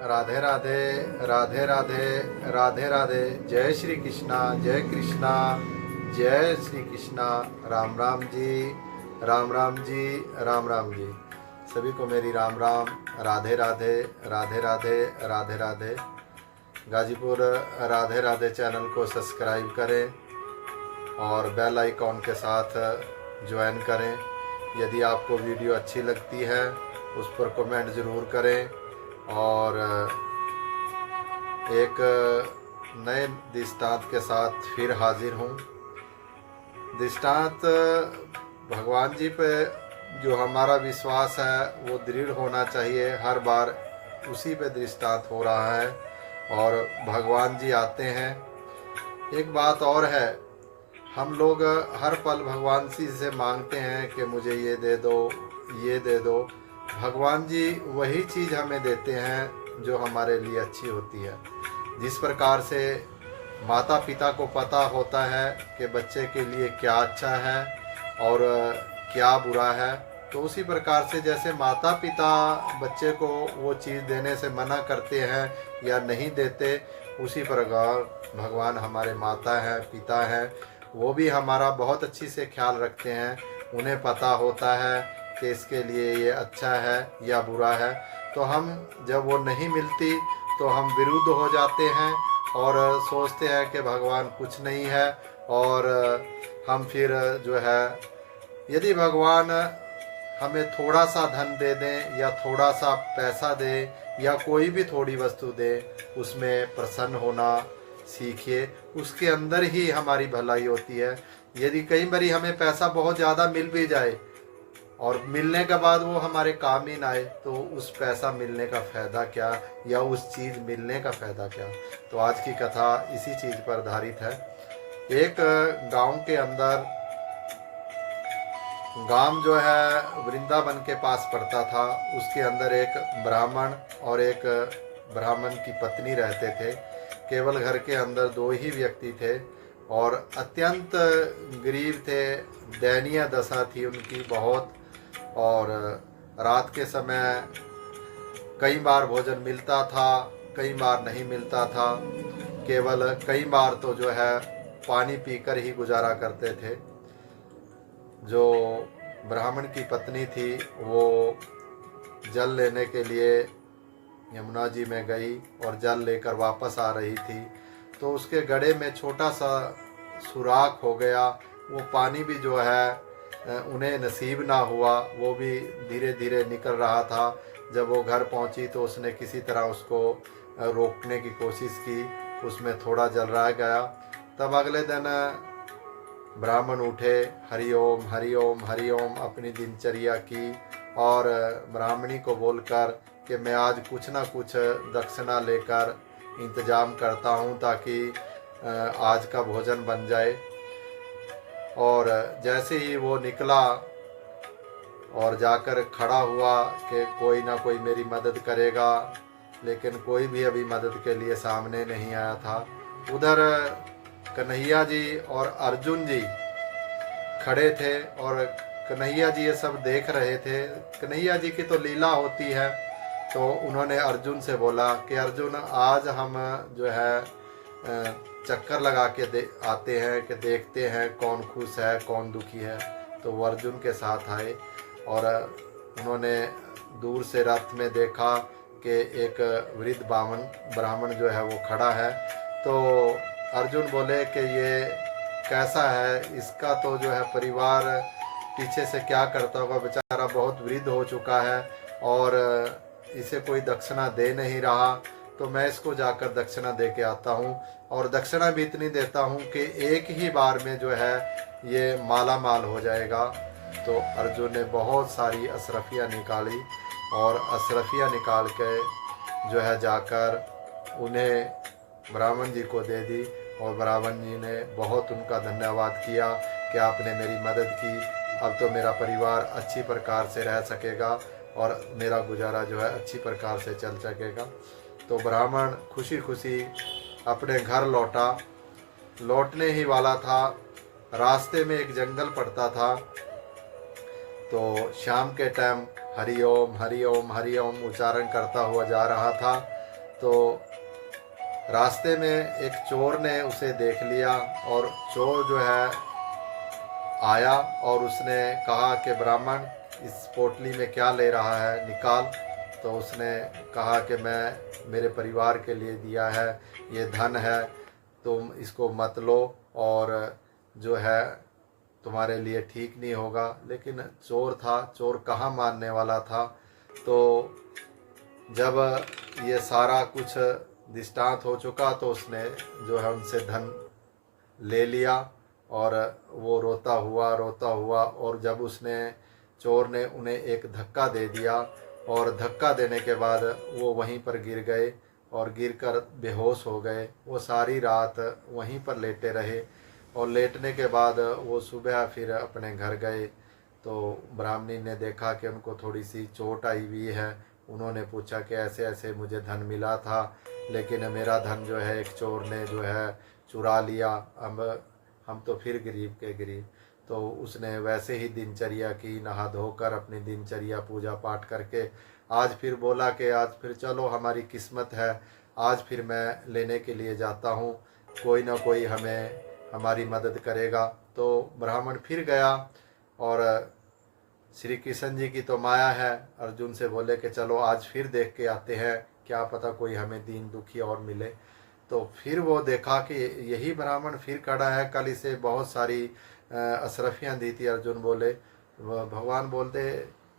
राधे राधे राधे राधे राधे राधे। जय श्री कृष्णा, जय कृष्णा, जय श्री कृष्णा। राम राम जी, राम राम जी, राम राम जी। सभी को मेरी राम राम। राधे राधे राधे राधे राधे राधे। गाजीपुर राधे राधे चैनल को सब्सक्राइब करें और बेल आइकॉन के साथ ज्वाइन करें। यदि आपको वीडियो अच्छी लगती है उस पर कमेंट ज़रूर करें। और एक नए दृष्टांत के साथ फिर हाजिर हूँ। दृष्टांत भगवान जी पे जो हमारा विश्वास है वो दृढ़ होना चाहिए। हर बार उसी पे दृष्टांत हो रहा है और भगवान जी आते हैं। एक बात और है, हम लोग हर पल भगवान जी से मांगते हैं कि मुझे ये दे दो, ये दे दो। भगवान जी वही चीज़ हमें देते हैं जो हमारे लिए अच्छी होती है। जिस प्रकार से माता पिता को पता होता है कि बच्चे के लिए क्या अच्छा है और क्या बुरा है, तो उसी प्रकार से जैसे माता पिता बच्चे को वो चीज़ देने से मना करते हैं या नहीं देते, उसी प्रकार भगवान हमारे माता हैं, पिता हैं, वो भी हमारा बहुत अच्छी से ख्याल रखते हैं। उन्हें पता होता है कि इसके लिए ये अच्छा है या बुरा है। तो हम जब वो नहीं मिलती तो हम विरुद्ध हो जाते हैं और सोचते हैं कि भगवान कुछ नहीं है। और हम फिर जो है, यदि भगवान हमें थोड़ा सा धन दे दें या थोड़ा सा पैसा दे या कोई भी थोड़ी वस्तु दे, उसमें प्रसन्न होना सीखिए। उसके अंदर ही हमारी भलाई होती है। यदि कई बारी हमें पैसा बहुत ज़्यादा मिल भी जाए और मिलने के बाद वो हमारे काम ही ना आए, तो उस पैसा मिलने का फ़ायदा क्या या उस चीज़ मिलने का फ़ायदा क्या। तो आज की कथा इसी चीज़ पर आधारित है। एक गांव के अंदर, गांव जो है वृंदावन के पास पड़ता था, उसके अंदर एक ब्राह्मण और एक ब्राह्मण की पत्नी रहते थे। केवल घर के अंदर दो ही व्यक्ति थे और अत्यंत गरीब थे। दयनीय दशा थी उनकी बहुत। और रात के समय कई बार भोजन मिलता था, कई बार नहीं मिलता था। केवल कई बार तो जो है पानी पीकर ही गुजारा करते थे। जो ब्राह्मण की पत्नी थी वो जल लेने के लिए यमुना जी में गई और जल लेकर वापस आ रही थी, तो उसके गड़े में छोटा सा सुराख हो गया। वो पानी भी जो है उन्हें नसीब ना हुआ, वो भी धीरे धीरे निकल रहा था। जब वो घर पहुंची तो उसने किसी तरह उसको रोकने की कोशिश की, उसमें थोड़ा जल रह गया। तब अगले दिन ब्राह्मण उठे, हरिओम हरिओम हरिओम अपनी दिनचर्या की और ब्राह्मणी को बोलकर कि मैं आज कुछ ना कुछ दक्षिणा लेकर इंतजाम करता हूँ ताकि आज का भोजन बन जाए। और जैसे ही वो निकला और जाकर खड़ा हुआ कि कोई ना कोई मेरी मदद करेगा, लेकिन कोई भी अभी मदद के लिए सामने नहीं आया था। उधर कन्हैया जी और अर्जुन जी खड़े थे और कन्हैया जी ये सब देख रहे थे। कन्हैया जी की तो लीला होती है, तो उन्होंने अर्जुन से बोला कि अर्जुन, आज हम जो है चक्कर लगा के आते हैं कि देखते हैं कौन खुश है कौन दुखी है। तो वो अर्जुन के साथ आए और उन्होंने दूर से रथ में देखा कि एक वृद्ध ब्राह्मण जो है वो खड़ा है। तो अर्जुन बोले कि ये कैसा है, इसका तो जो है परिवार पीछे से क्या करता होगा, बेचारा बहुत वृद्ध हो चुका है और इसे कोई दक्षिणा दे नहीं रहा। तो मैं इसको जाकर दक्षिणा दे के आता हूँ और दक्षिणा भी इतनी देता हूँ कि एक ही बार में जो है ये माला माल हो जाएगा। तो अर्जुन ने बहुत सारी अशरफियाँ निकाली और अशरफियाँ निकाल के जो है जाकर उन्हें ब्राह्मण जी को दे दी। और ब्राह्मण जी ने बहुत उनका धन्यवाद किया कि आपने मेरी मदद की, अब तो मेरा परिवार अच्छी प्रकार से रह सकेगा और मेरा गुजारा जो है अच्छी प्रकार से चल सकेगा। तो ब्राह्मण खुशी खुशी अपने घर लौटा। लौटने ही वाला था, रास्ते में एक जंगल पड़ता था। तो शाम के टाइम हरिओम हरिओम हरिओम उच्चारण करता हुआ जा रहा था तो रास्ते में एक चोर ने उसे देख लिया और चोर जो है आया और उसने कहा कि ब्राह्मण, इस पोटली में क्या ले रहा है, निकाल। तो उसने कहा कि मैं मेरे परिवार के लिए दिया है, ये धन है, तुम इसको मत लो और जो है तुम्हारे लिए ठीक नहीं होगा। लेकिन चोर था, चोर कहाँ मानने वाला था। तो जब ये सारा कुछ दृष्टांत हो चुका तो उसने जो है उनसे धन ले लिया और वो रोता हुआ और जब उसने चोर ने उन्हें एक धक्का दे दिया और धक्का देने के बाद वो वहीं पर गिर गए और गिरकर बेहोश हो गए। वो सारी रात वहीं पर लेटे रहे और लेटने के बाद वो सुबह फिर अपने घर गए। तो ब्राह्मणी ने देखा कि उनको थोड़ी सी चोट आई हुई है। उन्होंने पूछा कि ऐसे ऐसे मुझे धन मिला था, लेकिन मेरा धन जो है एक चोर ने जो है चुरा लिया, अब हम तो फिर गरीब के गरीब। तो उसने वैसे ही दिनचर्या की, नहा धोकर अपनी दिनचर्या पूजा पाठ करके आज फिर बोला कि आज फिर चलो, हमारी किस्मत है, आज फिर मैं लेने के लिए जाता हूँ, कोई ना कोई हमें हमारी मदद करेगा। तो ब्राह्मण फिर गया और श्री कृष्ण जी की तो माया है, अर्जुन से बोले कि चलो आज फिर देख के आते हैं, क्या पता कोई हमें दीन दुखी और मिले। तो फिर वो देखा कि यही ब्राह्मण फिर खड़ा है, कल इसे बहुत सारी अशरफियाँ दी थी। अर्जुन बोले, भगवान बोलते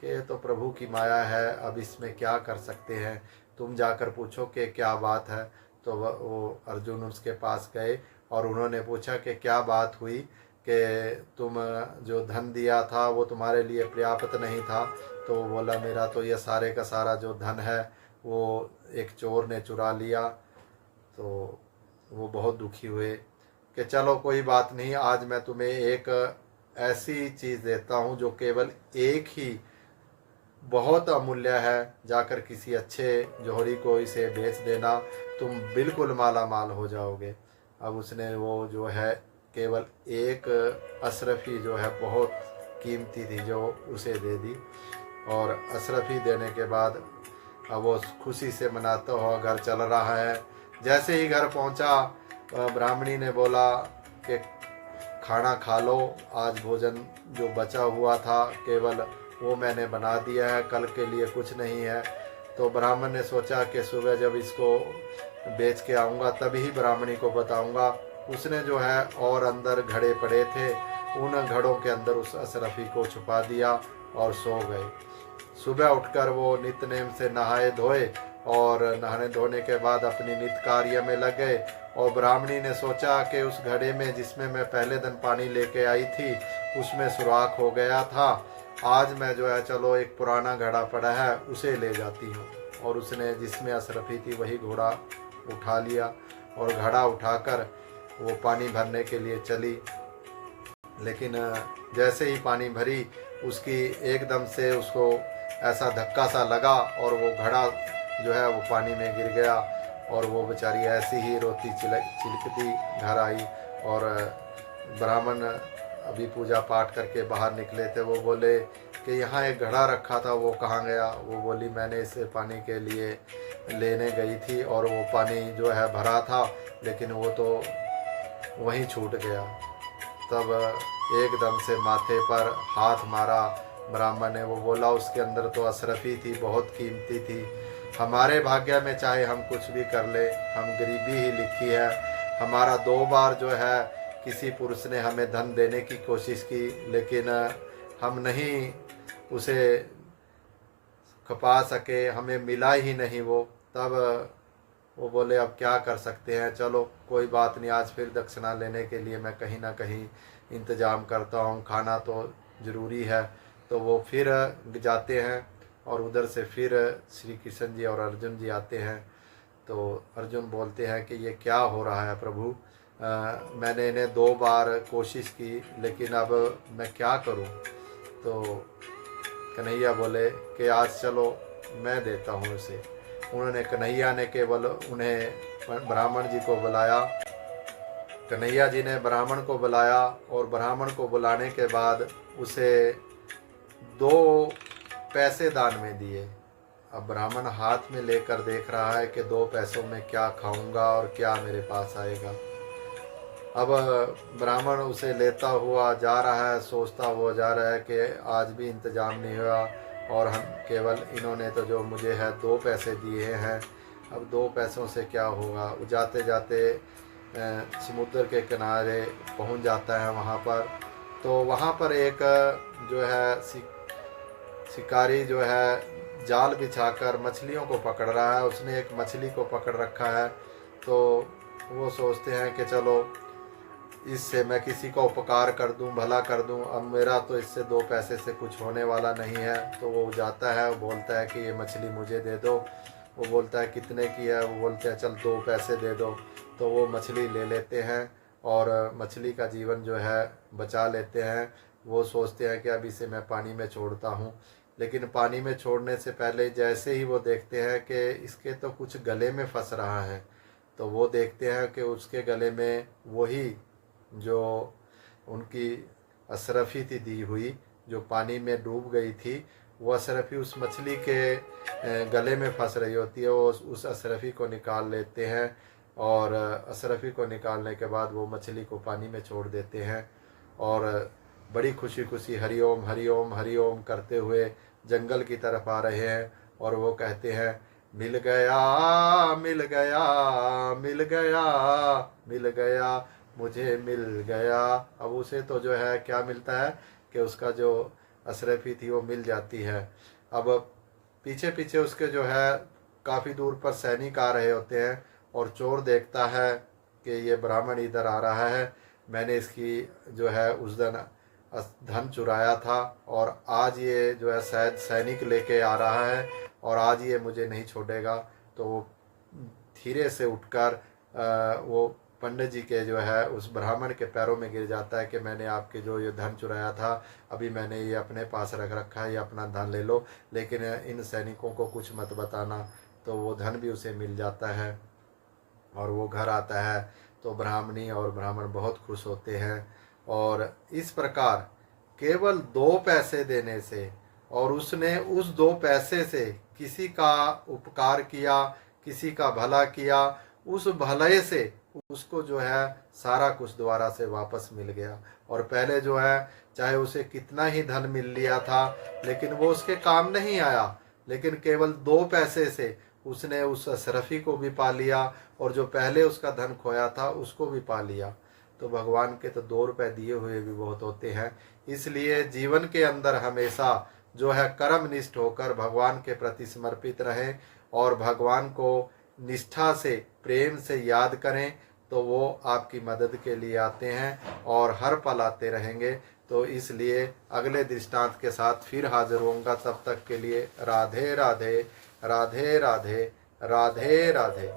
कि ये तो प्रभु की माया है, अब इसमें क्या कर सकते हैं, तुम जाकर पूछो कि क्या बात है। तो वो अर्जुन उसके पास गए और उन्होंने पूछा कि क्या बात हुई, कि तुम जो धन दिया था वो तुम्हारे लिए पर्याप्त नहीं था। तो वो बोला, मेरा तो ये सारे का सारा जो धन है वो एक चोर ने चुरा लिया। तो वो बहुत दुखी हुए कि चलो कोई बात नहीं, आज मैं तुम्हें एक ऐसी चीज़ देता हूँ जो केवल एक ही बहुत अमूल्य है, जाकर किसी अच्छे जोहरी को इसे बेच देना, तुम बिल्कुल माला माल हो जाओगे। अब उसने वो जो है केवल एक अशरफी जो है बहुत कीमती थी जो उसे दे दी। और अशरफी देने के बाद अब वो खुशी से मनाता हुआ घर चल रहा है। जैसे ही घर पहुंचा, ब्राह्मणी ने बोला कि खाना खा लो, आज भोजन जो बचा हुआ था केवल वो मैंने बना दिया है, कल के लिए कुछ नहीं है। तो ब्राह्मण ने सोचा कि सुबह जब इसको बेच के आऊँगा तभी ब्राह्मणी को बताऊँगा। उसने जो है और अंदर घड़े पड़े थे, उन घड़ों के अंदर उस अशरफी को छुपा दिया और सो गए। सुबह उठकर वो नित्य नेम से नहाए धोए और नहाने धोने के बाद अपनी नित्य कार्य में लग गए। और ब्राह्मणी ने सोचा कि उस घड़े में जिसमें मैं पहले दिन पानी लेके आई थी उसमें सुराख हो गया था, आज मैं जो है चलो एक पुराना घड़ा पड़ा है उसे ले जाती हूँ। और उसने जिसमें अशरफी थी वही घोड़ा उठा लिया और घड़ा उठाकर वो पानी भरने के लिए चली। लेकिन जैसे ही पानी भरी, उसकी एकदम से उसको ऐसा धक्का सा लगा और वो घड़ा जो है वो पानी में गिर गया और वो बेचारी ऐसी ही रोती चिलकती घर आई। और ब्राह्मण अभी पूजा पाठ करके बाहर निकले थे, वो बोले कि यहाँ एक घड़ा रखा था, वो कहाँ गया। वो बोली, मैंने इसे पानी के लिए लेने गई थी और वो पानी जो है भरा था, लेकिन वो तो वहीं छूट गया। तब एकदम से माथे पर हाथ मारा ब्राह्मण ने। वो बोला, उसके अंदर तो अशरफी थी, बहुत कीमती थी, हमारे भाग्य में चाहे हम कुछ भी कर ले, हम गरीबी ही लिखी है। हमारा 2 बार जो है किसी पुरुष ने हमें धन देने की कोशिश की, लेकिन हम नहीं उसे खपा सके, हमें मिला ही नहीं वो। तब वो बोले, अब क्या कर सकते हैं, चलो कोई बात नहीं, आज फिर दक्षिणा लेने के लिए मैं कहीं ना कहीं इंतज़ाम करता हूँ, खाना तो ज़रूरी है। तो वो फिर जाते हैं और उधर से फिर श्री कृष्ण जी और अर्जुन जी आते हैं। तो अर्जुन बोलते हैं कि ये क्या हो रहा है प्रभु, मैंने इन्हें 2 बार कोशिश की, लेकिन अब मैं क्या करूं। तो कन्हैया बोले कि आज चलो मैं देता हूं उसे। उन्होंने, कन्हैया ने केवल उन्हें ब्राह्मण जी को बुलाया। कन्हैया जी ने ब्राह्मण को बुलाया और ब्राह्मण को बुलाने के बाद उसे 2 पैसे दान में दिए। अब ब्राह्मण हाथ में लेकर देख रहा है कि 2 पैसों में क्या खाऊंगा और क्या मेरे पास आएगा। अब ब्राह्मण उसे लेता हुआ जा रहा है, सोचता हुआ जा रहा है कि आज भी इंतज़ाम नहीं हुआ और हम केवल इन्होंने तो जो मुझे है 2 पैसे दिए हैं, अब 2 पैसों से क्या होगा। वो जाते जाते समुद्र के किनारे पहुंच जाता है वहाँ पर। तो वहाँ पर एक जो है शिकारी जो है जाल बिछाकर मछलियों को पकड़ रहा है। उसने एक मछली को पकड़ रखा है। तो वो सोचते हैं कि चलो इससे मैं किसी का उपकार कर दूं, भला कर दूं, अब मेरा तो इससे 2 पैसे से कुछ होने वाला नहीं है। तो वो जाता है, वो बोलता है कि ये मछली मुझे दे दो। वो बोलता है कितने की है। वो बोलते हैं चल 2 पैसे दे दो। तो वो मछली ले लेते हैं और मछली का जीवन जो है बचा लेते हैं। वो सोचते हैं कि अब इसे मैं पानी में छोड़ता हूँ, लेकिन पानी में छोड़ने से पहले जैसे ही वो देखते हैं कि इसके तो कुछ गले में फंस रहा है, तो वो देखते हैं कि उसके गले में वही जो उनकी अशरफी थी दी हुई, जो पानी में डूब गई थी, वो अशरफी उस मछली के गले में फंस रही होती है। वो उस अशरफी को निकाल लेते हैं और अशरफी को निकालने के बाद वो मछली को पानी में छोड़ देते हैं और बड़ी खुशी खुशी हरिओम हरिओम हरिओम करते हुए जंगल की तरफ आ रहे हैं। और वो कहते हैं मिल गया मिल गया मिल गया मिल गया, मुझे मिल गया। अब उसे तो जो है क्या मिलता है कि उसका जो अशरफी थी वो मिल जाती है। अब पीछे पीछे उसके जो है काफ़ी दूर पर सैनिक आ रहे होते हैं और चोर देखता है कि ये ब्राह्मण इधर आ रहा है, मैंने इसकी जो है उस दिन धन चुराया था और आज ये जो है शायद सैनिक लेके आ रहा है और आज ये मुझे नहीं छोड़ेगा। तो वो धीरे से उठकर वो पंडित जी के जो है उस ब्राह्मण के पैरों में गिर जाता है कि मैंने आपके जो ये धन चुराया था, अभी मैंने ये अपने पास रख रखा है, ये अपना धन ले लो, लेकिन इन सैनिकों को कुछ मत बताना। तो वो धन भी उसे मिल जाता है और वो घर आता है। तो ब्राह्मणी और ब्राह्मण बहुत खुश होते हैं। और इस प्रकार केवल 2 पैसे देने से, और उसने उस 2 पैसे से किसी का उपकार किया, किसी का भला किया, उस भले से उसको जो है सारा कुछ दोबारा से वापस मिल गया। और पहले जो है चाहे उसे कितना ही धन मिल लिया था, लेकिन वो उसके काम नहीं आया, लेकिन केवल 2 पैसे से उसने उस अशरफी को भी पा लिया और जो पहले उसका धन खोया था उसको भी पा लिया। तो भगवान के तो 2 रुपए दिए हुए भी बहुत होते हैं। इसलिए जीवन के अंदर हमेशा जो है कर्मनिष्ठ होकर भगवान के प्रति समर्पित रहें और भगवान को निष्ठा से प्रेम से याद करें, तो वो आपकी मदद के लिए आते हैं और हर पल आते रहेंगे। तो इसलिए अगले दृष्टांत के साथ फिर हाजिर होऊंगा। तब तक के लिए राधे राधे राधे राधे राधे राधे।